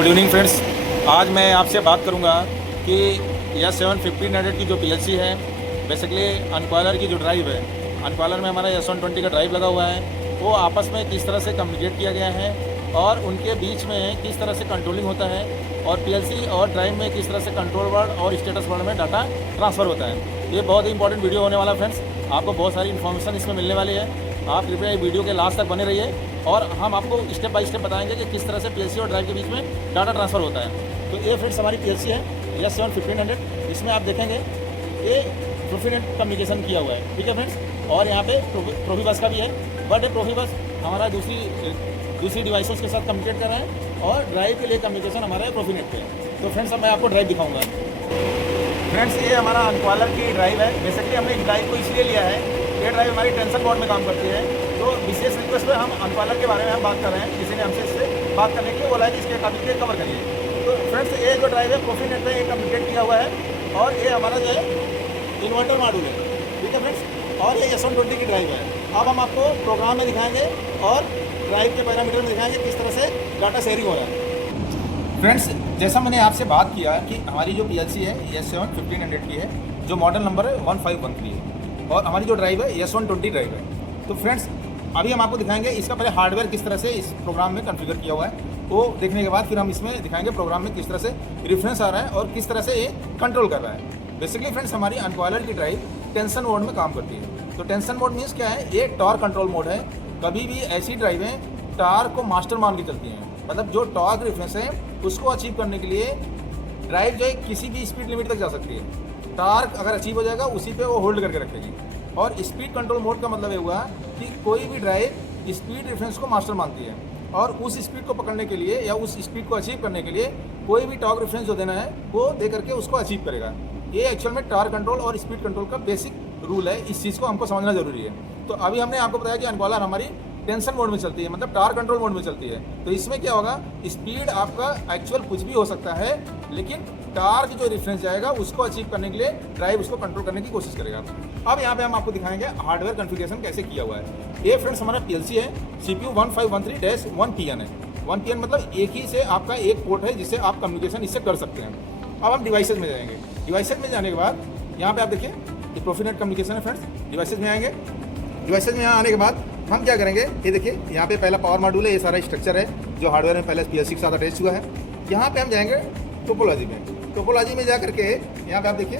Good evening friends. आज मैं आपसे बात करूंगा कि यह 7-1500 की जो पीएलसी है, बेसिकली अनकॉयलर की जो ड्राइव है, अनकॉयलर में हमारा S120 का ड्राइव लगा हुआ है, वो आपस में किस तरह से कम्युनिकेट किया गया है और उनके बीच में किस तरह से कंट्रोलिंग होता है और पीएलसी और ड्राइव में किस तरह से कंट्रोल वर्ड और स्टेटस वर्ड में डाटा ट्रांसफ़र होता है। ये बहुत ही इंपॉर्टेंट वीडियो होने वाला है फ्रेंड्स। आपको बहुत सारी इन्फॉर्मेशन इसमें मिलने वाली है। आप कृपया वीडियो के लास्ट तक बने रहिए और हम आपको स्टेप बाय स्टेप बताएंगे कि किस तरह से पीएलसी और ड्राइव के बीच में डाटा ट्रांसफ़र होता है। तो ये फ्रेंड्स हमारी पीएलसी है S7-1500। इसमें आप देखेंगे ये प्रोफिनेट कम्युनिकेशन किया हुआ है, ठीक है फ्रेंड्स। और यहाँ पे प्रोफीबस का भी है, बट ये प्रोफीबस हमारा दूसरी डिवाइसेस के साथ कम्युनिकेट कर रहे हैं और ड्राइव के लिए कम्युनिकेशन हमारा है प्रोफिनेट पे। तो फ्रेंड्स अब मैं आपको ड्राइव दिखाऊंगा। फ्रेंड्स ये हमारा अनकॉयलर की ड्राइव है। बेसिकली हमने इस ड्राइव को इसलिए लिया है, ये ड्राइव हमारी टेंशन बोर्ड में काम करती है। तो विशेष रिक्वेस्ट पर हम अनकॉयलर के बारे में हम बात कर रहे हैं। किसी ने हमसे इससे बात करने के लिए बोला है कि इसके कम्युनिकेट कवर करिए। तो फ्रेंड्स ये जो ड्राइव है प्रोफिनेट पे कम्युनिकेट किया हुआ है और ये हमारा जो है इन्वर्टर मॉड्यूल है, ठीक है फ्रेंड्स। और ये S120 की ड्राइव है। अब हम आपको प्रोग्राम में दिखाएंगे और ड्राइव के पैरामीटर में दिखाएंगे किस तरह से डाटा शेयरिंग हो रहा है। फ्रेंड्स जैसा मैंने आपसे बात किया कि हमारी जो पीएलसी है S7-1500 की है, जो मॉडल नंबर है 1513 है और हमारी जो ड्राइव है S120 ड्राइव है। तो फ्रेंड्स अभी हम आपको दिखाएंगे इसका पहले हार्डवेयर किस तरह से इस प्रोग्राम में कॉन्फ़िगर किया हुआ है, वो देखने के बाद फिर हम इसमें दिखाएंगे प्रोग्राम में किस तरह से रेफरेंस आ रहा है और किस तरह से ये कंट्रोल कर रहा है। बेसिकली फ्रेंड्स हमारी अनकॉयलर की ड्राइव टेंशन मोड में काम करती है। तो टेंशन मोड मीन्स क्या है, ये टॉर्क कंट्रोल मोड है। कभी भी ऐसी ड्राइवें टॉर्क को मास्टर मान के चलती हैं, मतलब जो टॉर्क रेफरेंस है उसको अचीव करने के लिए ड्राइव जो है किसी भी स्पीड लिमिट तक जा सकती है। टॉर्क अगर अचीव हो जाएगा उसी पे वो होल्ड करके रखेगी। और स्पीड कंट्रोल मोड का मतलब ये हुआ कि कोई भी ड्राइव स्पीड रेफरेंस को मास्टर मानती है और उस स्पीड को पकड़ने के लिए या उस स्पीड को अचीव करने के लिए कोई भी टॉर्क रेफरेंस जो देना है वो दे करके उसको अचीव करेगा। ये एक्चुअल में टॉर्क कंट्रोल और स्पीड कंट्रोल का बेसिक रूल है। इस चीज़ को हमको समझना जरूरी है। तो अभी हमने आपको बताया कि अनकॉयलर हमारी टेंशन मोड में चलती है, मतलब टॉर्क कंट्रोल मोड में चलती है। तो इसमें क्या होगा, स्पीड आपका एक्चुअल कुछ भी हो सकता है, लेकिन टॉर्क जो रेफरेंस जाएगा उसको अचीव करने के लिए ड्राइव उसको कंट्रोल करने की कोशिश करेगा। अब यहाँ पे हम आपको दिखाएंगे हार्डवेयर कॉन्फ़िगरेशन कैसे किया हुआ है। ये फ्रेंड्स हमारा पीएलसी है, CPU 1513-1PN है। 1PN मतलब एक ही से आपका एक पोर्ट है जिससे आप कम्युनिकेशन इससे कर सकते हैं। अब हम डिवाइसेज में जाएंगे। डिवाइसेज में जाने के बाद यहाँ पे आप देखिए ये प्रोफिनेट कम्युनिकेशन है फ्रेंड्स। डिवाइसेज में आएंगे। डिवाइसेज में यहाँ आने के बाद हम क्या करेंगे, ये देखिए यहाँ पे पहला पावर मॉड्यूल है, ये सारा स्ट्रक्चर है जो हार्डवेयर में पहले पीएलसी के साथ अटैच हुआ है। यहाँ पे हम जाएंगे टोपोलॉजी में। टोपोलॉजी में जा करके यहाँ पे आप देखिए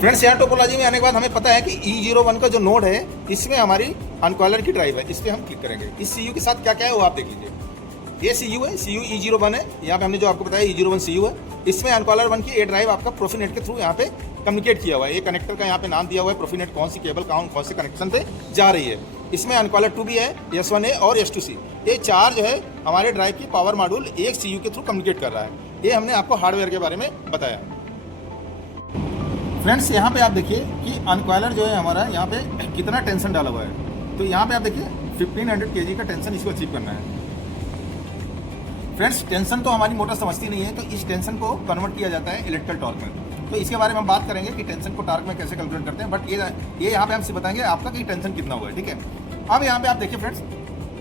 फ्रेंड्स, यहाँ टोपोलॉजी में आने के बाद हमें पता है कि E01 का जो नोड है इसमें हमारी अनकॉयलर की ड्राइव है। इस पर हम क्लिक करेंगे। इस CU के साथ क्या क्या है वो आप देख लीजिए। ये CU है, CU E01 है। यहाँ पे हमने जो आपको बताया E01 CU है। इसमें अनकॉयलर 1 की ए ड्राइव आपका प्रोफिनेट के थ्रू यहाँ पे कम्युनिकेट किया हुआ है। ये कनेक्टर का यहाँ पे नाम दिया हुआ है प्रोफिनेट, कौन सी केबल कौन से कनेक्शन पे जा रही है। इसमें अनकॉयलर 2 भी है, S1A और S2C। ये चार जो है हमारे ड्राइव की पावर मॉड्यूल एक CU के थ्रू कम्युनिकेट कर रहा है। ये हमने आपको हार्डवेयर के बारे में बताया। फ्रेंड्स यहाँ पे आप देखिए कि अनकॉयलर जो है हमारा यहाँ पे कितना टेंशन डाला हुआ है। तो यहाँ पे आप देखिए 1500 kg का टेंशन इसको अचीव करना है। फ्रेंड्स टेंशन तो हमारी मोटर समझती नहीं है, तो इस टेंशन को कन्वर्ट किया जाता है इलेक्ट्रिकल टॉर्क में। तो इसके बारे में हम बात करेंगे कि टेंशन को टॉर्क में कैसे कैलकुलेट करते हैं, बट ये यहाँ पे हम बताएंगे आपका कि टेंशन कितना हुआ है, ठीक है। अब यहाँ पे आप देखिए फ्रेंड्स,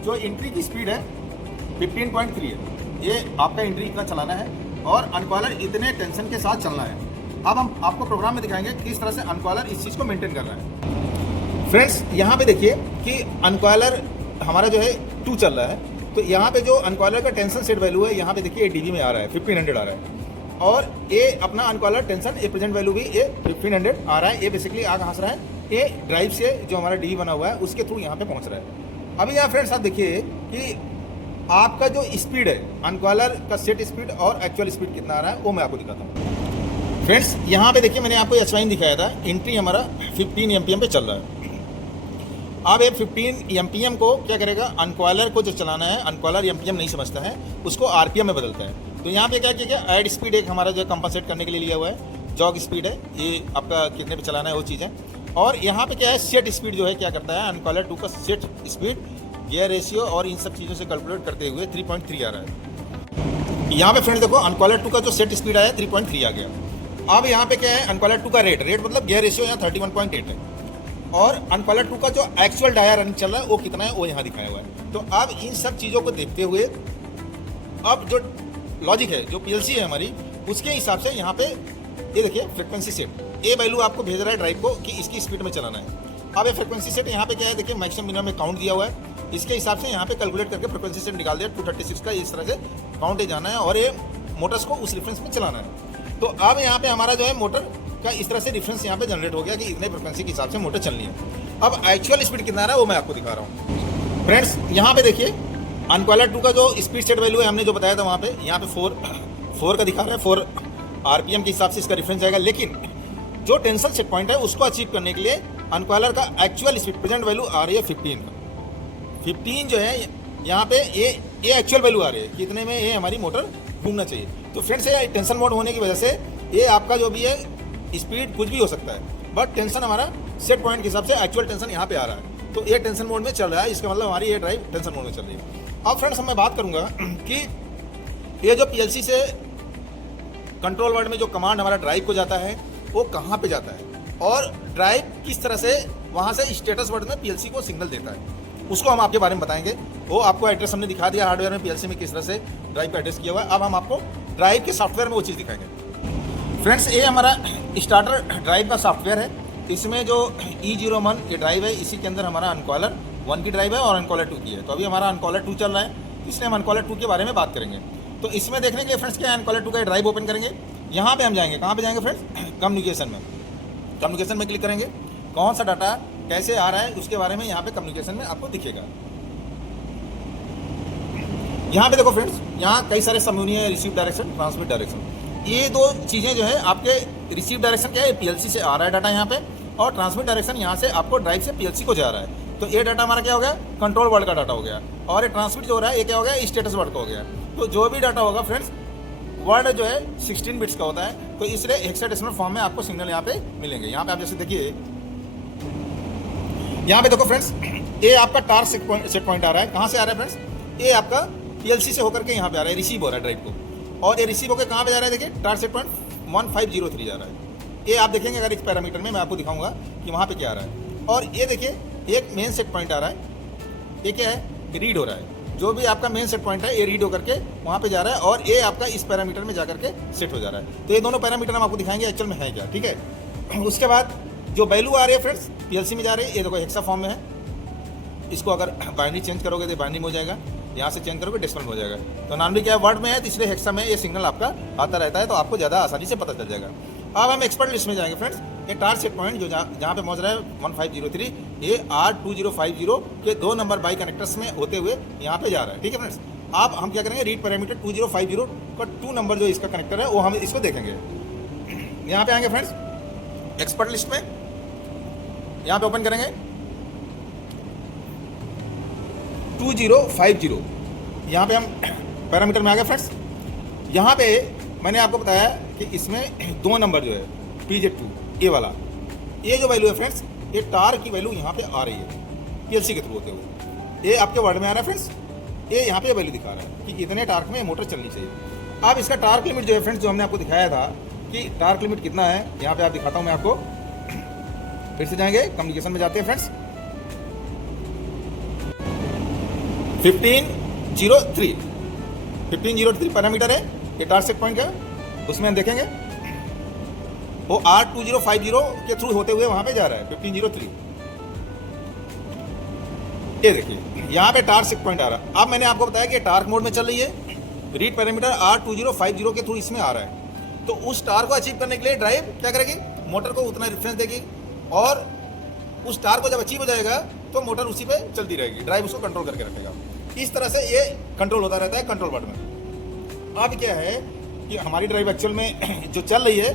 जो एंट्री की स्पीड है 15.3 है। ये आपका एंट्री इतना चलाना है और अनकॉयलर इतने टेंशन के साथ चलना है। अब हम आपको प्रोग्राम में दिखाएंगे किस तरह से अनकॉयलर इस चीज़ को मेंटेन कर रहा है। फ्रेंड्स यहाँ पे देखिए कि अनकॉयलर हमारा जो है 2 चल रहा है। तो यहाँ पे जो अनकॉयलर का टेंशन सेट वैल्यू है यहाँ पे देखिए डीबी में आ रहा है, 1500 आ रहा है। और ये अपना अनकॉयलर टेंशन ये प्रेजेंट वैल्यू भी ये 1500 आ रहा है। ये बेसिकली आ कहाँ से रहा है, ये ड्राइव से जो हमारा डीबी बना हुआ है उसके थ्रू यहाँ पे पहुँच रहा है। अभी यहाँ फ्रेंड्स आप देखिए कि आपका जो स्पीड है अनकॉयलर का सेट स्पीड और एक्चुअल स्पीड कितना आ रहा है वो मैं आपको दिखाता हूँ। फ्रेंड्स यहाँ पे देखिए मैंने आपको S1 दिखाया था, एंट्री हमारा 15 MPM पे चल रहा है। अब ये 15 MPM को क्या करेगा, अनकॉयलर को जो चलाना है, अनकॉयलर MPM नहीं समझता है, उसको RPM में बदलता है। तो यहाँ पे क्या किया, ऐड स्पीड एक हमारा जो कंपनसेट करने के लिए लिया हुआ है, जॉग स्पीड है, ये आपका कितने पे चलाना है वो चीज़ है। और यहाँ पे क्या है, सेट स्पीड जो है क्या करता है, अनकॉयलर 2 का सेट स्पीड, गियर रेशियो और इन सब चीज़ों से कैलकुलेट करते हुए 3.3 आ रहा है। यहाँ पे फ्रेंड्स देखो अनकॉयलर 2 का जो सेट स्पीड आया 3.3 आ गया। अब यहाँ पे क्या है, अनकॉयलर 2 का रेट मतलब गियर रेशियो यहाँ 31.8 है। और अनकॉलर 2 का जो एक्चुअल डाया रनिंग चल रहा है वो कितना है वो यहाँ दिखाया हुआ है। तो अब इन सब चीज़ों को देखते हुए अब जो लॉजिक है, जो पीएलसी है हमारी, उसके हिसाब से यहाँ पे ये देखिए फ्रिक्वेंसी सेट, ये वैल्यू आपको भेज रहा है ड्राइव को कि इसकी स्पीड में चलाना है। अब ये फ्रिक्वेंसी सेट यहाँ पे क्या है, देखिए मैक्सिमम मिनिमम में काउंट दिया हुआ है, इसके हिसाब से यहाँ पे कैलकुलेट करके फ्रिक्वेंसी सेट निकाल दिया 236 का, इस तरह से काउंट ही जाना है और ये मोटर्स को उस रेफरेंस में चलाना है। तो अब यहाँ पे हमारा जो है मोटर का इस तरह से रेफरेंस यहाँ पे जनरेट हो गया कि इतने फ्रिक्वेंसी के हिसाब से मोटर चलनी है। अब एक्चुअल स्पीड कितना है वो मैं आपको दिखा रहा हूँ। फ्रेंड्स यहाँ पे देखिए अनकॉलर 2 का जो स्पीड सेट वैल्यू है हमने जो बताया था वहाँ पे, यहाँ पे 4 का दिखा रहा है, 4 आरपीएम के हिसाब से इसका रेफरेंस आएगा। लेकिन जो टेंशन सेट पॉइंट है उसको अचीव करने के लिए अनकॉलर का एक्चुअल स्पीड प्रेजेंट वैल्यू आ रही है 15 जो है यहाँ पे ये एक्चुअल वैल्यू आ रही है कितने में ये हमारी मोटर घूमना चाहिए। तो फ्रेंड्स ये टेंशन मोड होने की वजह से ये आपका जो भी है स्पीड कुछ भी हो सकता है, बट टेंशन हमारा सेट पॉइंट के हिसाब से एक्चुअल टेंशन यहाँ पे आ रहा है। तो ये टेंशन मोड में चल रहा है, इसका मतलब हमारी ये ड्राइव टेंशन मोड में चल रही है। अब फ्रेंड्स मैं बात करूँगा कि ये जो पीएलसी से कंट्रोल वर्ड में जो कमांड हमारा ड्राइव को जाता है वो कहाँ पे जाता है और ड्राइव किस तरह से वहाँ से स्टेटस वर्ड में पीएलसी को सिग्नल देता है, उसको हम आपके बारे में बताएंगे। वो आपको एड्रेस हमने दिखा दिया हार्डवेयर में पीएलसी में किस तरह से ड्राइव का एड्रेस किया हुआ है। अब हम आपको ड्राइव के सॉफ्टवेयर में वो चीज़ दिखाएंगे। फ्रेंड्स ये हमारा स्टार्टर ड्राइव का सॉफ्टवेयर है, इसमें जो E01 ये ड्राइव है, इसी के अंदर हमारा अनकॉलर 1 की ड्राइव है और अनकॉलर 2 की है। तो अभी हमारा अनकॉलर 2 चल रहा है, इसलिए हम अनकॉलर 2 के बारे में बात करेंगे। तो इसमें देखने के लिए फ्रेंड्स क्या है, अनकॉलर 2 का ड्राइव ओपन करेंगे, यहाँ पे हम जाएंगे, कहाँ पे जाएंगे फ्रेंड्स, कम्युनिकेशन में क्लिक करेंगे। कौन सा डाटा कैसे आ रहा है उसके बारे में यहाँ पे कम्युनिकेशन में आपको दिखेगा। यहाँ पे देखो फ्रेंड्स, यहाँ कई सारे समूनी है, रिसीव डायरेक्शन, ट्रांसमिट डायरेक्शन। ये दो चीज़ें जो है आपके रिसीव डायरेक्शन क्या है, पीएलसी से आ रहा है डाटा यहाँ पे, और ट्रांसमिट डायरेक्शन यहाँ से आपको ड्राइव से पीएलसी को जा रहा है। तो ये डाटा हमारा क्या हो गया, कंट्रोल वर्ड का डाटा हो गया, और ये ट्रांसमिट जो हो रहा है ये क्या हो गया, स्टेटस वर्ड का हो गया। तो जो भी डाटा होगा फ्रेंड्स, वर्ड जो है 16 बिट्स का होता है, तो इसलिए हेक्साडेसिमल फॉर्म में आपको सिग्नल यहाँ पे मिलेंगे। यहाँ पे आप जैसे देखिए, यहाँ पे देखो फ्रेंड्स, ये आपका टार सेट पॉइंट आ रहा है, कहाँ से आ रहा है फ्रेंड्स, ये आपका पीएलसी से होकर के यहाँ पे आ रहा है, रिसीव हो रहा है ड्राइव को, और ये रिसीव होकर कहाँ पे जा रहा है, देखिए टार सेट पॉइंट 1503 जा रहा है। ये आप देखेंगे अगर इस पैरामीटर में मैं आपको दिखाऊंगा कि वहाँ पे क्या आ रहा है। और ये देखिए एक मेन सेट पॉइंट आ रहा है, ये क्या है, रीड हो रहा है, जो भी आपका मेन सेट पॉइंट है ये रीड होकर के वहाँ पे जा रहा है, और ये आपका इस पैरामीटर में जाकर के सेट हो जा रहा है। तो ये दोनों पैरामीटर हम आपको दिखाएंगे एक्चुअल में है क्या, ठीक है। उसके बाद जो वैल्यू आ रही है फ्रेंड्स पीएलसी में जा रही है, ये देखो हेक्सा फॉर्म में है, इसको अगर बाइनरी चेंज करोगे तो बाइनरी में हो जाएगा, यहाँ से चेंज करोगे डेसिमल में हो जाएगा। तो नॉर्मली क्या वर्ड में है, तो इसलिए हेक्सा में ये सिग्नल आपका आता रहता है, तो आपको ज़्यादा आसानी से पता चल जाएगा। अब हम एक्सपर्ट लिस्ट में जाएंगे फ्रेंड्स। ये टार सेट पॉइंट जो जहाँ पे मौजूद रहा है 1503, ये R2050 के 2 नंबर बाई कनेक्टर्स में होते हुए यहाँ पे जा रहा है, ठीक है फ्रेंड्स। अब हम क्या करेंगे, रीड पैरामीटर 2050 का 2 नंबर जो इसका कनेक्टर है वो हम इसको देखेंगे। यहाँ पे आएंगे फ्रेंड्स एक्सपर्ट लिस्ट में, यहाँ पे ओपन करेंगे 2050, यहाँ पे हम पैरामीटर में आ गए फ्रेंड्स। यहाँ पे मैंने आपको बताया कि इसमें 2 नंबर जो है PZ2 ये वाला, ये जो वैल्यू है फ्रेंड्स, ये टार की वैल्यू यहाँ पे आ रही है पीएलसी के थ्रू होते हुए, ये आपके वर्ड में आ रहा है फ्रेंड्स। ये यहाँ पे वैल्यू दिखा रहा है कि इतने टार्क में मोटर चलनी चाहिए। अब इसका टार्क लिमिट जो है फ्रेंड्स, जो हमने आपको दिखाया था कि टार्क लिमिट कितना है, यहाँ पे आप दिखाता हूँ मैं आपको। फिर से जाएंगे कम्युनिकेशन में, जाते हैं फ्रेंड्स 1503 पैरामीटर है ये टार सेट पॉइंट का, उसमें हम देखेंगे वो R2050 के थ्रू होते हुए वहां पे जा रहा है 1503। ये देखिए यहाँ पे टार सेट पॉइंट आ रहा है। अब मैंने आपको बताया कि टार्क मोड में चल रही है, रीड पैरामीटर R2050 के थ्रू इसमें आ रहा है। तो उस टार को अचीव करने के लिए ड्राइव क्या करेगी, मोटर को उतना रेफरेंस देगी, और उस टार को जब अचीव हो जाएगा तो मोटर उसी पे चलती रहेगी, ड्राइव उसको कंट्रोल करके रखेगा। इस तरह से ये कंट्रोल होता रहता है कंट्रोल वर्ड में। अब क्या है कि हमारी ड्राइव एक्चुअल में जो चल रही है,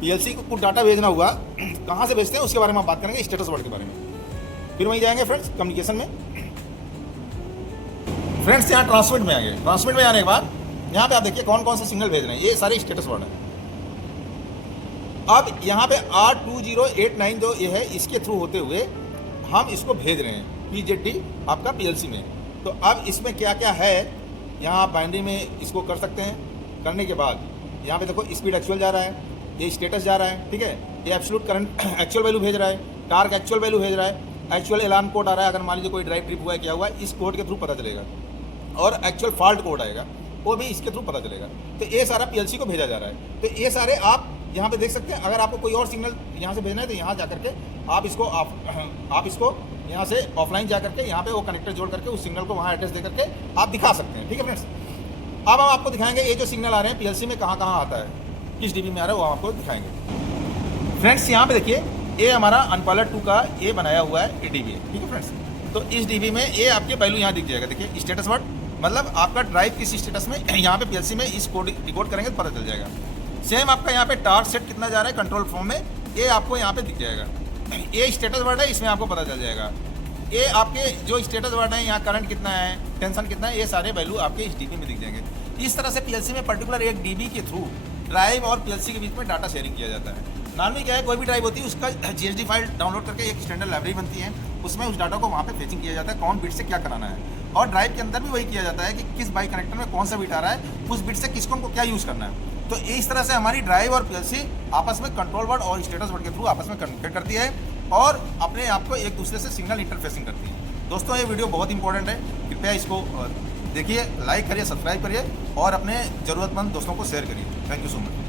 पीएलसी को कुछ डाटा भेजना हुआ, कहाँ से भेजते हैं उसके बारे में हम बात करेंगे, स्टेटस वर्ड के बारे में। फिर वहीं जाएंगे फ्रेंड्स कम्युनिकेशन में। फ्रेंड्स यहाँ ट्रांसमिट में आएंगे, ट्रांसमिट में आने के बाद यहाँ पे आप देखिए कौन कौन से सिग्नल भेज रहे हैं, ये सारे स्टेटस वर्ड है। अब यहाँ पे R2089 जो ये है, इसके थ्रू होते हुए हम इसको भेज रहे हैं PZD आपका पीएलसी में। तो अब इसमें क्या क्या है, यहाँ आप बाइनरी में इसको कर सकते हैं। करने के बाद यहाँ पे देखो स्पीड एक्चुअल जा रहा है, ये स्टेटस जा रहा है, ठीक है, ये एब्सोल्यूट करंट एक्चुअल वैल्यू भेज रहा है, टार्क एक्चुअल वैल्यू भेज रहा है, एक्चुअल अलार्म कोड आ रहा है, अगर मान लीजिए कोई ड्राइव ट्रिप हुआ है क्या हुआ है, इस कोड के थ्रू पता चलेगा। और एक्चुअल फॉल्ट कोड आएगा, वो भी इसके थ्रू पता चलेगा। तो ये सारा पीएलसी को भेजा जा रहा है। तो ये सारे आप यहाँ पे देख सकते हैं। अगर आपको कोई और सिग्नल यहाँ से भेजना है तो यहाँ जा करके आप इसको यहाँ से ऑफलाइन जा करके यहाँ पे वो कनेक्टर जोड़ करके उस सिग्नल को वहाँ एड्रेस दे करके आप दिखा सकते हैं। ठीक है फ्रेंड्स, अब हम आपको दिखाएंगे ये जो सिग्नल आ रहे हैं पीएलसी में कहाँ कहाँ आता है, किस डीबी में आ रहा है, वो हम आपको दिखाएंगे। फ्रेंड्स यहाँ पे देखिए, ये हमारा अनपालर 2 का ये बनाया हुआ है डीबी है। ठीक है फ्रेंड्स, तो इस डीबी में ये आपके वैल्यू यहाँ दिख जाएगा। देखिए स्टेटस वर्ड, मतलब आपका ड्राइव किस स्टेटस में, यहाँ पे पीएलसी में इस कोड डिकोड करेंगे तो पता चल जाएगा। सेम आपका यहाँ पे टार्क सेट कितना जा रहा है कंट्रोल फॉर्म में, ये आपको यहाँ पे दिख जाएगा। ये स्टेटस वर्ड है, इसमें आपको पता चल जाएगा। ये आपके जो स्टेटस वर्ड है, यहाँ करंट कितना है, टेंशन कितना है, ये सारे वैल्यू आपके इस डीबी में दिख जाएंगे। इस तरह से पीएलसी में पर्टिकुलर एक डीबी के थ्रू ड्राइव और पीएलसी के बीच में डाटा शेयरिंग किया जाता है। नॉर्मली क्या है, कोई भी ड्राइव होती है उसका जीएसडी फाइल डाउनलोड करके एक स्टैंडर्ड लाइब्रेरी बनती है, उसमें उस डाटा को वहाँ पे फेचिंग किया जाता है, कौन बिट से क्या कराना है। और ड्राइव के अंदर भी वही किया जाता है कि किस बाई कनेक्टर में कौन सा बिट आ रहा है, उस बिट से किसको हमको क्या यूज़ करना है। तो इस तरह से हमारी ड्राइव और पीएलसी आपस में कंट्रोल वर्ड और स्टेटस वर्ड के थ्रू आपस में कम्युनिकेट करती है और अपने आप को एक दूसरे से सिग्नल इंटरफेसिंग करती है। दोस्तों, ये वीडियो बहुत इंपॉर्टेंट है, कृपया इसको देखिए, लाइक करिए, सब्सक्राइब करिए और अपने ज़रूरतमंद दोस्तों को शेयर करिए। Thank you so much.